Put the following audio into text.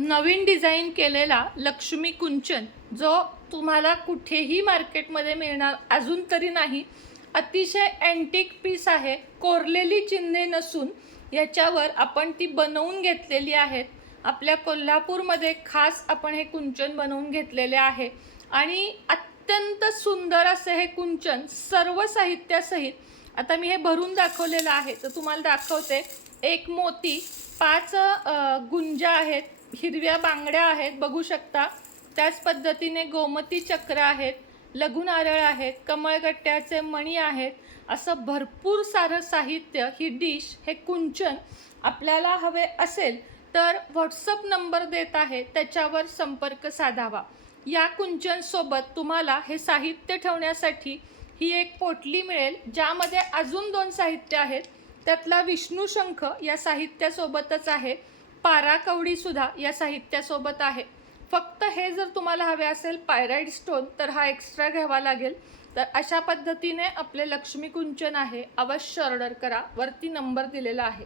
नवीन design केलेला लक्ष्मी कुंचन जो तुम्हाला कुठेही मार्केटमध्ये मिळणार अजून तरी नाही. अतिशय अँटिक पीस आहे, कोरलेली चिन्हे नसून याच्यावर आपण ती बनवून घेतलेली आहेत. आपल्या कोल्हापूरमध्ये खास आपण हे कुंचन बनवून घेतलेले आहे आणि अत्यंत सुंदर असे हे कुंचन सर्व साहित्यासहित. आता मी हे भरून दाखवलेलं आहे तर तुम्हाला दाखवते. एक मोती, 5 गुंजा आहेत, हिरव्या बांगड्या आहेत बघू शकता. त्याच पद्धतीने गोमती चक्र आहेत, लघु नारळ आहेत, कमळगट्ट्याचे मणी आहेत. असं भरपूर सारं साहित्य. ही डिश, हे कुंचन आपल्याला हवे असेल तर व्हॉट्सअप नंबर देत आहे, त्याच्यावर संपर्क साधावा. या कुंचन सोबत तुम्हाला हे साहित्य ठेवण्यासाठी ही एक पोटली मिळेल, ज्यामध्ये अजून 2 साहित्य आहेत. त्यातला विष्णुशंख या साहित्यासोबतच आहे, पाराकवडी सुद्धा या साहित्यासोबत आहे. फक्त हे जर तुम्हाला हवे असेल पायराइड स्टोन तर हा एक्स्ट्रा घ्यावा लागेल. तर अशा पद्धतीने आपले लक्ष्मी कुंचन आहे. अवश्य ऑर्डर करा, वरती नंबर दिलेला आहे.